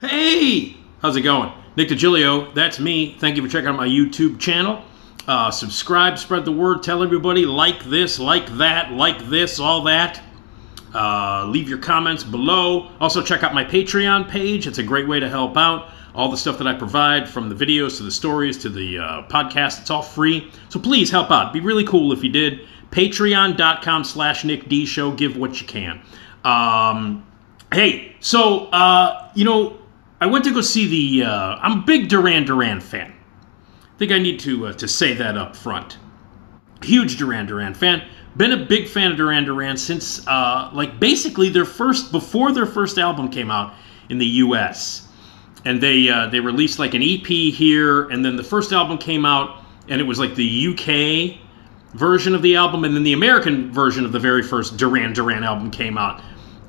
Hey, how's it going? Nick Digilio, that's me. Thank you for checking out my YouTube channel. Subscribe, spread the word, tell everybody, like this, like that, like this, all that. Leave your comments below. Also, check out my Patreon page. It's a great way to help out. All the stuff that I provide, from the videos to the stories to the podcast, it's all free. So please help out. It'd be really cool if you did. Patreon.com/NickD Show. Give what you can. Hey, so, I went to go see I'm a big Duran fan. I think I need to say that up front. Huge Duran fan. Been a big fan of Duran since, basically before their first album came out in the U.S. And they released like an EP here, and then the first album came out, and it was like the UK version of the album, and then the American version of the very first Duran album came out.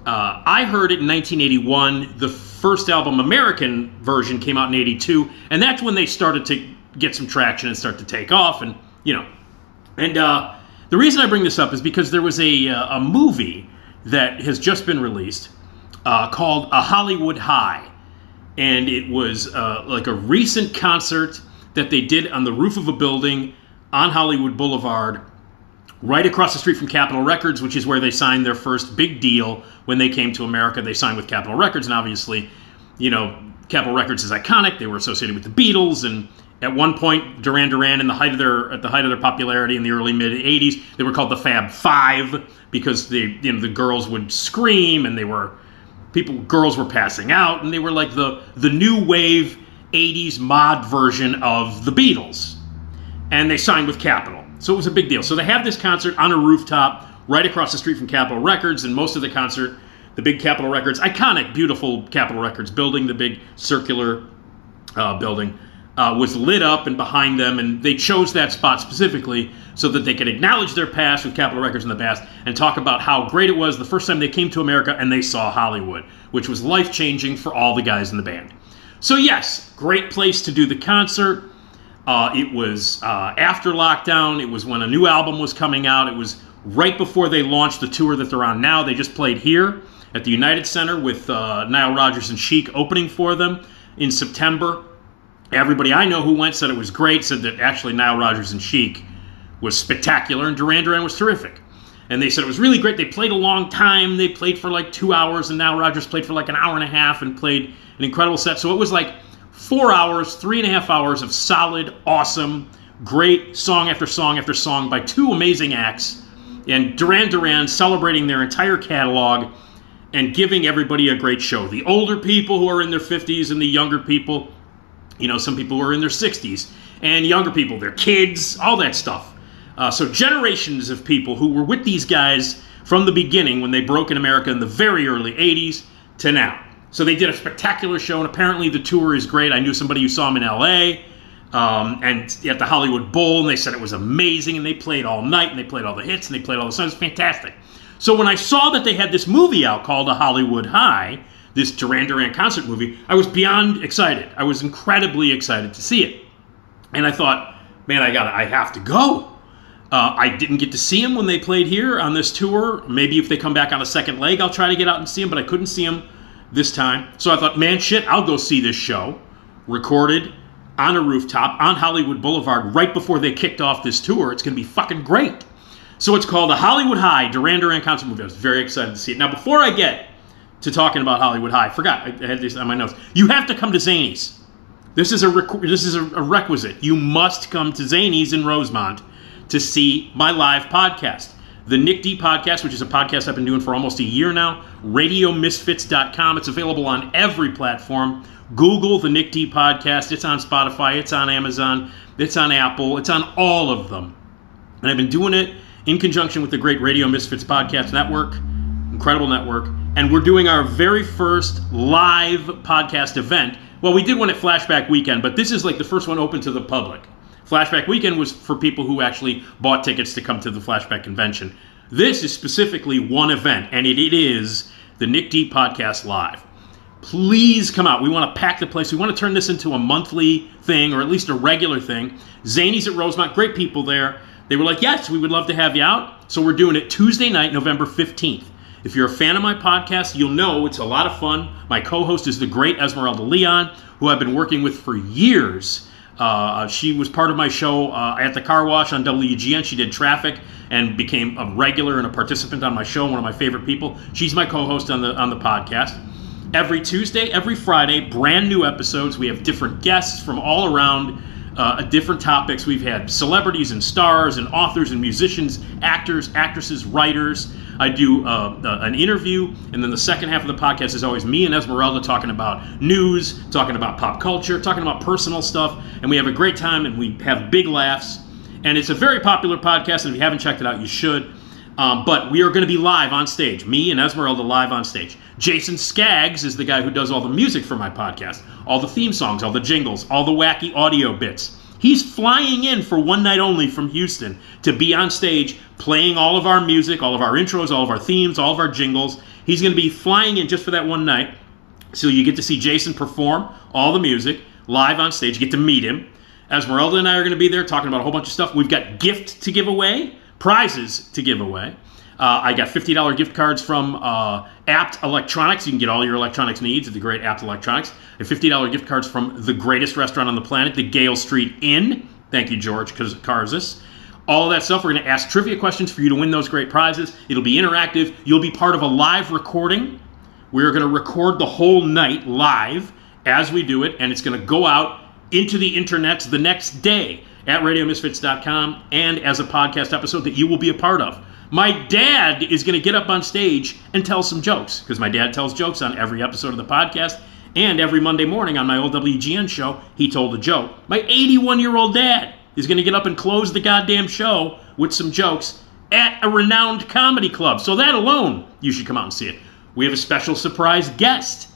I heard it in 1981. The first album, American version, came out in 82, and that's when they started to get some traction and start to take off. And the reason I bring this up is because there was a movie that has just been released called A Hollywood High, and it was like a recent concert that they did on the roof of a building on Hollywood Boulevard, right across the street from Capitol Records, which is where they signed their first big deal when they came to America. They signed with Capitol Records, and obviously, Capitol Records is iconic. They were associated with the Beatles, and at one point, Duran at the height of their popularity in the early mid '80s, they were called the Fab Five because the girls would scream, and girls were passing out, and they were like the new wave '80s mod version of the Beatles, and they signed with Capitol. So it was a big deal. So they have this concert on a rooftop right across the street from Capitol Records, and most of the concert, the big Capitol Records, iconic, beautiful Capitol Records building, the big circular building, was lit up and behind them, and they chose that spot specifically so that they could acknowledge their past with Capitol Records in the past and talk about how great it was the first time they came to America and they saw Hollywood, which was life-changing for all the guys in the band. So yes, great place to do the concert. It was after lockdown. It was when a new album was coming out. It was right before they launched the tour that they're on now. They just played here at the United Center with Nile Rodgers and Chic opening for them in September. Everybody I know who went said it was great, said that actually Nile Rodgers and Chic was spectacular and Duran was terrific. And they said it was really great. They played a long time. They played for like 2 hours, and Nile Rodgers played for like an hour and a half and played an incredible set. So it was like 4 hours, 3.5 hours of solid, awesome, great song after song after song by two amazing acts. And Duran celebrating their entire catalog and giving everybody a great show. The older people who are in their 50s and the younger people, some people who are in their 60s, and younger people, their kids, all that stuff. So generations of people who were with these guys from the beginning when they broke in America in the very early 80s to now. So they did a spectacular show, and apparently the tour is great. I knew somebody who saw them in L.A. And at the Hollywood Bowl, and they said it was amazing, and they played all night, and they played all the hits, and they played all the songs. It was fantastic. So when I saw that they had this movie out called A Hollywood High, this Duran concert movie, I was beyond excited. I was incredibly excited to see it. And I thought, man, I have to go. I didn't get to see them when they played here on this tour. Maybe if they come back on a second leg, I'll try to get out and see them, but I couldn't see them this time. So I thought, man, I'll go see this show. Recorded on a rooftop on Hollywood Boulevard right before they kicked off this tour. It's going to be fucking great. So it's called A Hollywood High, Duran concert movie. I was very excited to see it. Now, before I get to talking about Hollywood High, I forgot. I had this on my notes. You have to come to Zanies. This is a requisite. You must come to Zanies in Rosemont to see my live podcast. The Nick D Podcast, which is a podcast I've been doing for almost a year now, radiomisfits.com. It's available on every platform. Google the Nick D Podcast. It's on Spotify. It's on Amazon. It's on Apple. It's on all of them. And I've been doing it in conjunction with the great Radio Misfits Podcast Network, incredible network. And we're doing our very first live podcast event. Well, we did one at Flashback Weekend, but this is like the first one open to the public. Flashback Weekend was for people who actually bought tickets to come to the Flashback Convention. This is specifically one event, and it is the Nick D Podcast Live. Please come out. We want to pack the place. We want to turn this into a monthly thing, or at least a regular thing. Zanies at Rosemont, great people there. They were like, yes, we would love to have you out. So we're doing it Tuesday night, November 15th. If you're a fan of my podcast, you'll know it's a lot of fun. My co-host is the great Esmeralda Leon, who I've been working with for years. She was part of my show at the car wash on WGN. She did traffic and became a regular and a participant on my show, one of my favorite people. She's my co-host on the podcast. Every Tuesday, every Friday, brand new episodes. We have different guests from all around different topics. We've had celebrities and stars and authors and musicians, actors, actresses, writers. I do an interview, and then the second half of the podcast is always me and Esmeralda talking about news, talking about pop culture, talking about personal stuff, and we have a great time, and we have big laughs. And it's a very popular podcast, and if you haven't checked it out, you should. But we are going to be live on stage, me and Esmeralda live on stage. Jason Skaggs is the guy who does all the music for my podcast, all the theme songs, all the jingles, all the wacky audio bits. He's flying in for one night only from Houston to be on stage playing all of our music, all of our intros, all of our themes, all of our jingles. He's going to be flying in just for that one night. So you get to see Jason perform all the music live on stage. You get to meet him. Esmeralda and I are going to be there talking about a whole bunch of stuff. We've got gift to give away, prizes to give away. I got $50 gift cards from Apt Electronics. You can get all your electronics needs at the great Apt Electronics. And $50 gift cards from the greatest restaurant on the planet, the Gale Street Inn. Thank you, George Karzis. All of that stuff. We're going to ask trivia questions for you to win those great prizes. It'll be interactive. You'll be part of a live recording. We're going to record the whole night live as we do it, and it's going to go out into the internet the next day at radiomisfits.com and as a podcast episode that you will be a part of. My dad is going to get up on stage and tell some jokes, because my dad tells jokes on every episode of the podcast, and every Monday morning on my old WGN show, he told a joke. My 81-year-old dad is going to get up and close the goddamn show with some jokes at a renowned comedy club. So that alone, you should come out and see it. We have a special surprise guest.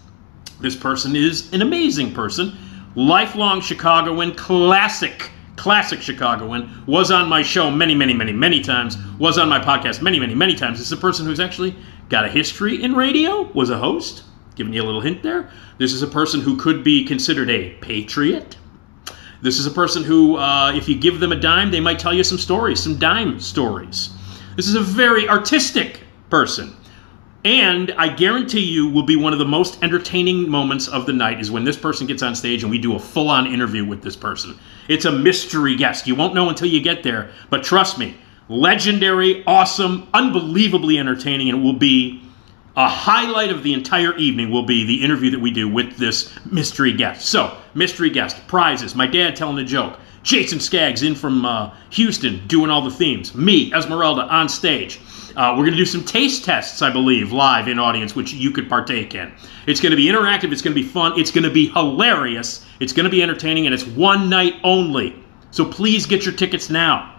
This person is an amazing person. Lifelong Chicagoan, classic Chicagoan, was on my show many times, was on my podcast many times. This is a person who's actually got a history in radio, was a host, giving you a little hint there. This is a person who could be considered a patriot. This is a person who, if you give them a dime, they might tell you some stories, some dime stories. This is a very artistic person. And I guarantee you will be one of the most entertaining moments of the night is when this person gets on stage and we do a full-on interview with this person. It's a mystery guest. You won't know until you get there. But trust me, legendary, awesome, unbelievably entertaining, and it will be a highlight of the entire evening will be the interview that we do with this mystery guest. So, mystery guest, prizes, my dad telling a joke, Jason Skaggs in from Houston doing all the themes, me, Esmeralda, on stage. We're going to do some taste tests, I believe, live in audience, which you could partake in. It's going to be interactive. It's going to be fun. It's going to be hilarious. It's going to be entertaining, and it's one night only. So please get your tickets now.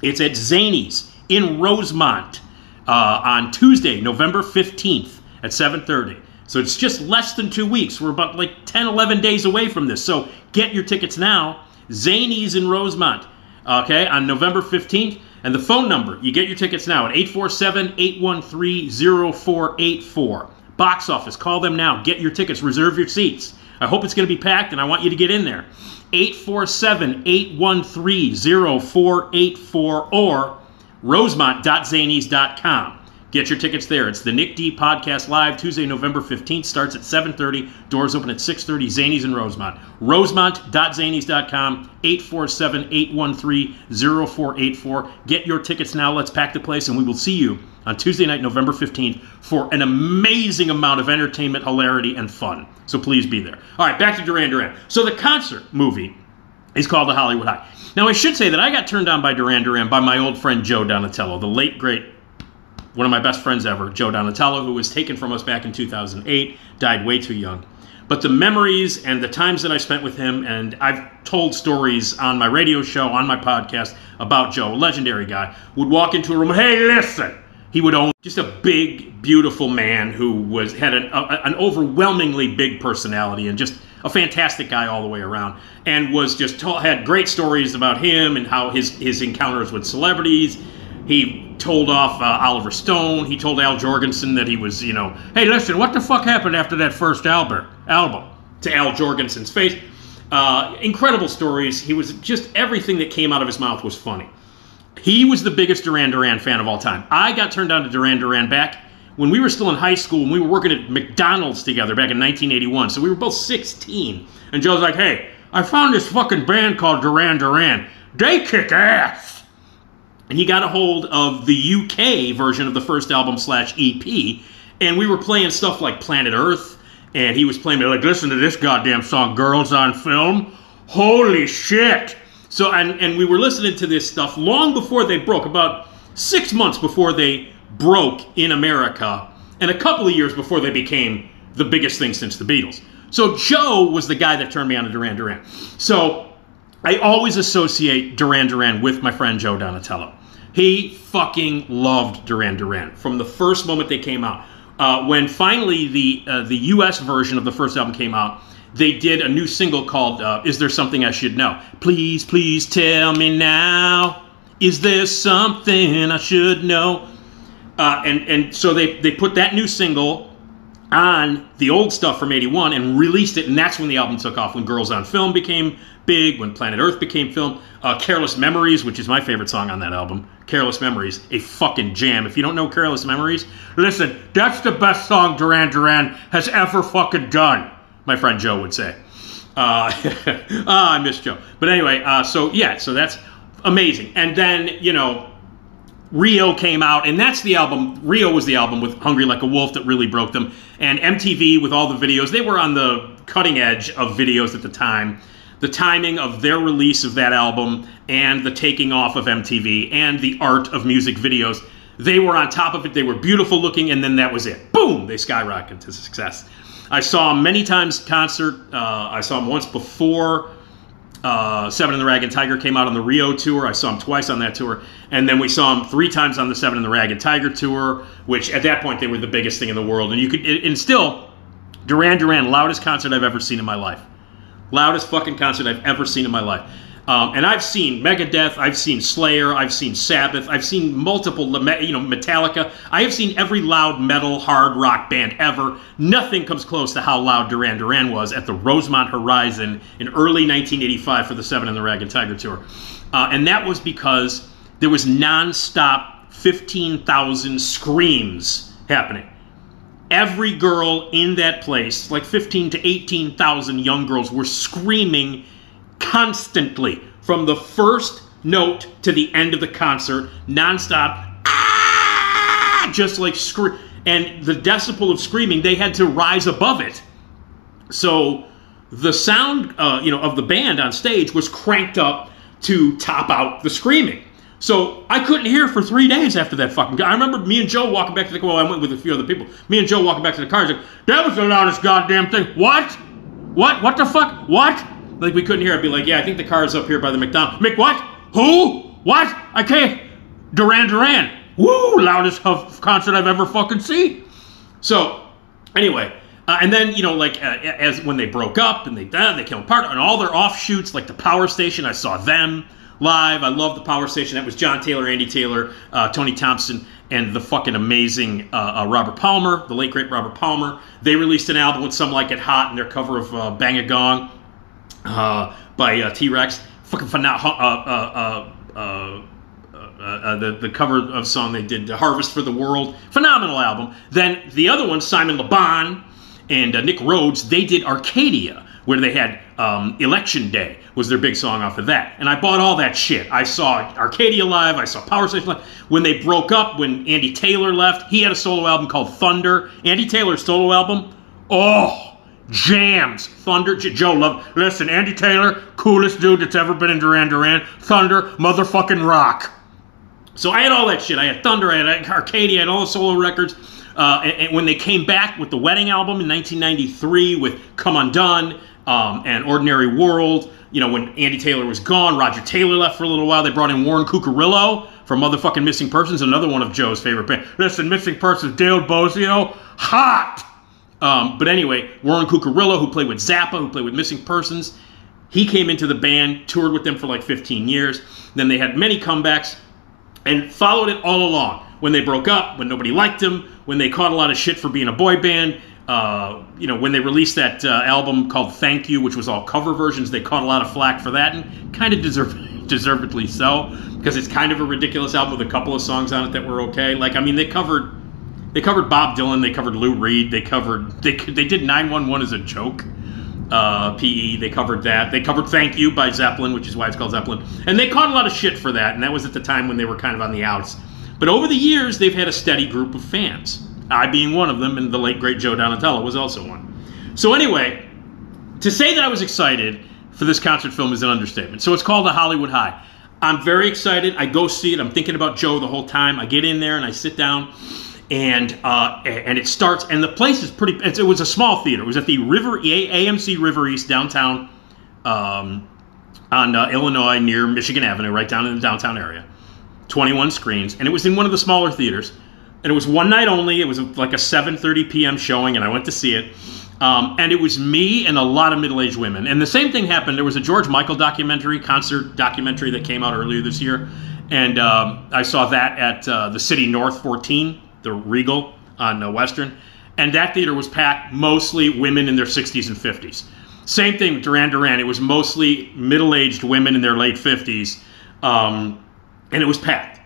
It's at Zany's in Rosemont on Tuesday, November 15th at 7:30. So it's just less than 2 weeks. We're about like 10, 11 days away from this. So get your tickets now. Zany's in Rosemont, okay, on November 15th. And the phone number, you get your tickets now at 847-813-0484. Box office, call them now. Get your tickets, reserve your seats. I hope it's going to be packed, and I want you to get in there. 847-813-0484 or rosemont.zanys.com. Get your tickets there. It's the Nick D Podcast Live, Tuesday, November 15th. Starts at 7:30. Doors open at 6:30. Zanies in Rosemont. Rosemont.zanys.com, 847-813-0484. Get your tickets now. Let's pack the place, and we will see you on Tuesday night, November 15th, for an amazing amount of entertainment, hilarity, and fun. So please be there. All right, back to Duran Duran. So the concert movie is called The Hollywood High. Now, I should say that I got turned on by Duran Duran by my old friend Joe Donatello, the late, great, one of my best friends ever, Joe Donatello, who was taken from us back in 2008, died way too young. But the memories and the times that I spent with him, and I've told stories on my radio show, on my podcast, about Joe, a legendary guy, would walk into a room, hey, listen! He would own just a big, beautiful man who had an overwhelmingly big personality and just a fantastic guy all the way around, and was just had great stories about him and how his encounters with celebrities. He told off Oliver Stone. He told Al Jorgensen that he was, hey, listen, what the fuck happened after that first album? To Al Jorgensen's face. Incredible stories. He was just, everything that came out of his mouth was funny. He was the biggest Duran Duran fan of all time. I got turned on to Duran Duran back when we were still in high school, and we were working at McDonald's together back in 1981. So we were both 16. And Joe's like, hey, I found this fucking band called Duran Duran. They kick ass. And he got a hold of the UK version of the first album / EP. And we were playing stuff like Planet Earth. And he was playing, like, listen to this goddamn song, Girls on Film. Holy shit. So, and we were listening to this stuff long before they broke, about 6 months before they broke in America, and a couple of years before they became the biggest thing since the Beatles. So Joe was the guy that turned me on to Duran Duran. So I always associate Duran Duran with my friend Joe Donatello. He fucking loved Duran Duran from the first moment they came out. When finally the US version of the first album came out, they did a new single called Is There Something I Should Know? Please, please tell me now. Is there something I should know? And so they put that new single on the old stuff from 81 and released it, and that's when the album took off, when Girls on Film became big, when Planet Earth became film. Careless Memories, which is my favorite song on that album. Careless Memories, a fucking jam. If you don't know Careless Memories, listen, that's the best song Duran Duran has ever fucking done, my friend Joe would say. I miss Joe. But anyway, so that's amazing. And then, Rio came out, and that's the album. Rio was the album with Hungry Like a Wolf that really broke them. And MTV, with all the videos, they were on the cutting edge of videos at the time. The timing of their release of that album and the taking off of MTV and the art of music videos, they were on top of it. They were beautiful looking, and then that was it. Boom! They skyrocketed to success. I saw him many times concert. I saw him once before Seven and the Ragged Tiger came out on the Rio tour. I saw him twice on that tour. And then we saw him 3 times on the Seven and the Ragged Tiger tour, which at that point they were the biggest thing in the world. And still, Duran Duran, loudest concert I've ever seen in my life. Loudest fucking concert I've ever seen in my life. And I've seen Megadeth, I've seen Slayer, I've seen Sabbath, I've seen multiple, Metallica. I have seen every loud metal, hard rock band ever. Nothing comes close to how loud Duran Duran was at the Rosemont Horizon in early 1985 for the Seven and the Ragged Tiger tour. And that was because there was non-stop 15,000 screams happening. Every girl in that place, like 15 to 18,000 young girls, were screaming constantly from the first note to the end of the concert, nonstop, ah, just like scream. And the decibel of screaming, they had to rise above it. So the sound, of the band on stage was cranked up to top out the screaming. So I couldn't hear for 3 days after that fucking guy. I remember me and Joe walking back to the car. Well, I went with a few other people. Me and Joe walking back to the car. Like, that was the loudest goddamn thing. What? What the fuck? What? Like, we couldn't hear. I'd be like, yeah, I think the car's up here by the McDonald's. Mick, what? Who? What? I can't. Duran Duran. Woo! Loudest concert I've ever fucking seen. So, anyway. And then, as when they broke up and they came apart, and all their offshoots, like the Power Station, I saw them live. I love the Power Station. That was John Taylor, Andy Taylor, Tony Thompson, and the fucking amazing Robert Palmer, the late great Robert Palmer. They released an album with Some Like It Hot and their cover of Bang a Gong by T-Rex. Fucking phenomenal. The cover of song they did, Harvest for the World. Phenomenal album. Then the other one, Simon Le Bon and Nick Rhodes, they did Arcadia, where they had Election Day was their big song off of that. And I bought all that shit. I saw Arcadia live. I saw Power Station live. When they broke up, when Andy Taylor left, he had a solo album called Thunder. Andy Taylor's solo album, jams. Thunder, Joe loved. Listen, Andy Taylor, coolest dude that's ever been in Duran Duran. Thunder, motherfucking rock. So I had all that shit. I had Thunder, I had Arcadia, I had all the solo records. And when they came back with the Wedding album in 1993 with Come Undone and Ordinary World, when Andy Taylor was gone, Roger Taylor left for a little while. They brought in Warren Cucurullo from Motherfucking Missing Persons, another one of Joe's favorite bands. Listen, Missing Persons, Dale Bozio, hot! But anyway, Warren Cucurullo, who played with Zappa, who played with Missing Persons, he came into the band, toured with them for like 15 years. Then they had many comebacks and followed it all along. When they broke up, when nobody liked them, when they caught a lot of shit for being a boy band, when they released that album called Thank You, which was all cover versions, they caught a lot of flack for that, and kind of deservedly so, because it's kind of a ridiculous album with a couple of songs on it that were okay. Like, I mean, they covered They covered Bob Dylan. They covered Lou Reed. They did 911 as a joke. PE. They covered that. They covered Thank You by Zeppelin, which is why it's called Zeppelin. And they caught a lot of shit for that, and that was at the time when they were kind of on the outs. But over the years, they've had a steady group of fans. I being one of them, and the late, great Joe Donatello was also one. So anyway, to say that I was excited for this concert film is an understatement. So it's called The Hollywood High. I'm very excited. I go see it. I'm thinking about Joe the whole time. I get in there, and I sit down. And it starts, and the place is pretty. It was a small theater. It was at the AMC River East downtown, on Illinois near Michigan Avenue, right down in the downtown area. 21 screens, and it was in one of the smaller theaters. And it was one night only. It was like a 7:30 p.m. showing, and I went to see it. And it was me and a lot of middle-aged women. And the same thing happened. There was a George Michael concert documentary that came out earlier this year, and I saw that at the City North 14. The Regal on Western, and that theater was packed, mostly women in their 60s and 50s. Same thing with Duran Duran. It was mostly middle-aged women in their late 50s, and it was packed.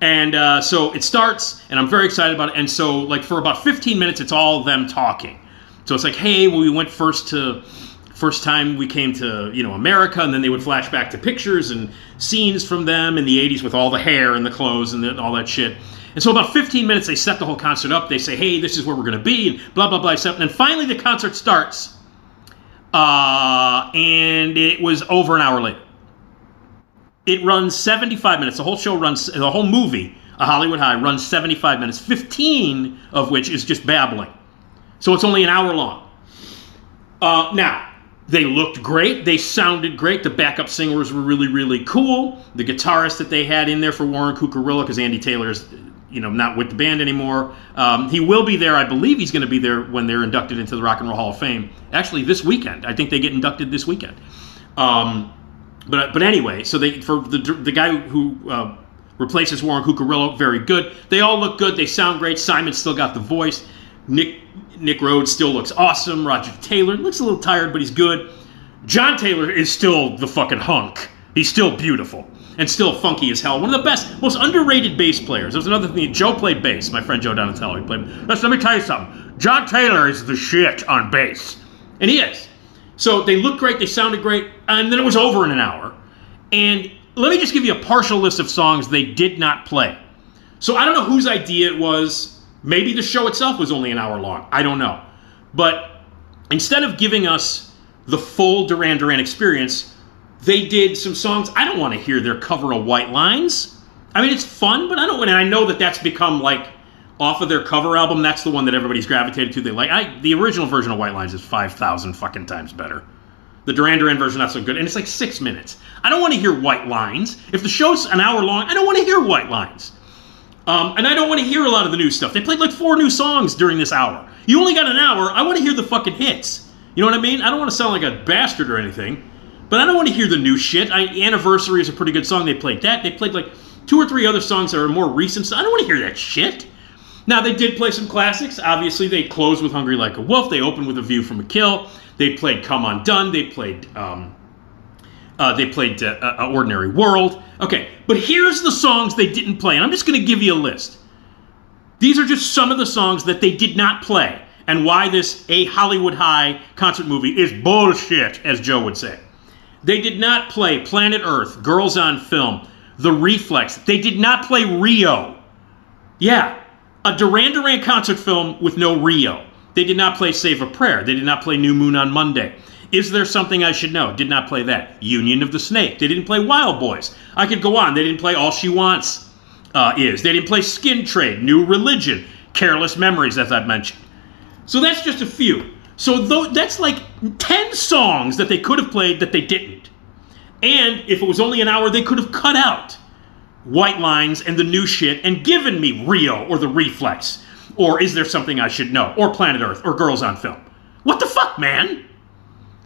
And so it starts, and I'm very excited about it. And so, like, for about 15 minutes, it's all them talking. So it's like, hey, well, we went first time we came to, America, and then they would flash back to pictures and scenes from them in the 80s with all the hair and the clothes and all that shit. And so about 15 minutes, they set the whole concert up. They say, hey, this is where we're going to be, and blah, blah, blah. And then finally the concert starts, and it was over an hour later. It runs 75 minutes. The whole movie, A Hollywood High, runs 75 minutes, 15 of which is just babbling. So it's only an hour long. Now, they looked great. They sounded great. The backup singers were really, really cool. The guitarist that they had in there for Warren Cucurilla, because Andy Taylor's not with the band anymore. He will be there. I believe he's going to be there when they're inducted into the Rock and Roll Hall of Fame. Actually, this weekend. I think they get inducted this weekend. But anyway, so for the guy who replaces Warren Cucurilla, very good. They all look good. They sound great. Simon's still got the voice. Nick Rhodes still looks awesome. Roger Taylor looks a little tired, but he's good. John Taylor is still the fucking hunk. He's still beautiful. And still funky as hell. One of the best, most underrated bass players. There was another thing. Joe played bass. My friend Joe Donatello. He played. Let me tell you something. John Taylor is the shit on bass. And he is. So they looked great. They sounded great. And then it was over in an hour. And let me just give you a partial list of songs they did not play. So I don't know whose idea it was. Maybe the show itself was only an hour long. I don't know. But instead of giving us the full Duran Duran experience, they did some songs. I don't want to hear their cover of White Lines. I mean, it's fun, but I don't want to. I know that that's become, like, off of their cover album, that's the one that everybody's gravitated to. They like. The original version of White Lines is 5,000 fucking times better. The Duran Duran version, not so good. And it's like 6 minutes. I don't want to hear White Lines. If the show's an hour long, I don't want to hear White Lines. And I don't want to hear a lot of the new stuff. They played like 4 new songs during this hour. You only got an hour. I want to hear the fucking hits. You know what I mean? I don't want to sound like a bastard or anything. But I don't want to hear the new shit. Anniversary is a pretty good song. They played that. They played like 2 or 3 other songs that are more recent. So I don't want to hear that shit. Now, they did play some classics. Obviously, they closed with Hungry Like a Wolf. They opened with A View from a Kill. They played Come Undone. They played Ordinary World. Okay, but here's the songs they didn't play. And I'm just going to give you a list. These are just some of the songs that they did not play. And why this A Hollywood High concert movie is bullshit, as Joe would say. They did not play Planet Earth, Girls on Film, The Reflex. They did not play Rio. Yeah, a Duran Duran concert film with no Rio. They did not play Save a Prayer. They did not play New Moon on Monday. Is There Something I Should Know? Did not play that. Union of the Snake. They didn't play Wild Boys. I could go on. They didn't play All She Wants Is. They didn't play Skin Trade, New Religion, Careless Memories, as I've mentioned. So that's just a few. So that's like 10 songs that they could have played that they didn't. And if it was only an hour, they could have cut out White Lines and the new shit and given me Rio or The Reflex or Is There Something I Should Know or Planet Earth or Girls on Film. What the fuck, man?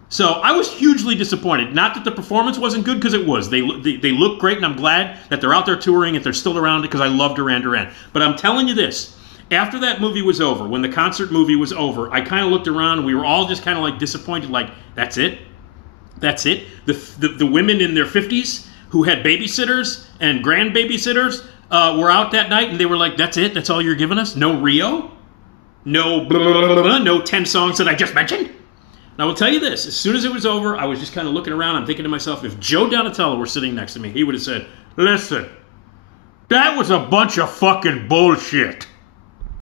So I was hugely disappointed. Not that the performance wasn't good, because it was. They look great, and I'm glad that they're out there touring, if they're still around, because I love Duran Duran. But I'm telling you this. After that movie was over, when the concert movie was over, I kind of looked around and we were all just kind of like disappointed, like, that's it? That's it? The women in their 50s who had babysitters and grand babysitters were out that night, and they were like, "That's it? That's all you're giving us? No Rio? No blah, blah, blah, blah, no 10 songs that I just mentioned?" And I will tell you this: as soon as it was over, I was just kind of looking around. I'm thinking to myself, if Joe Donatello were sitting next to me, he would have said, "Listen, that was a bunch of fucking bullshit."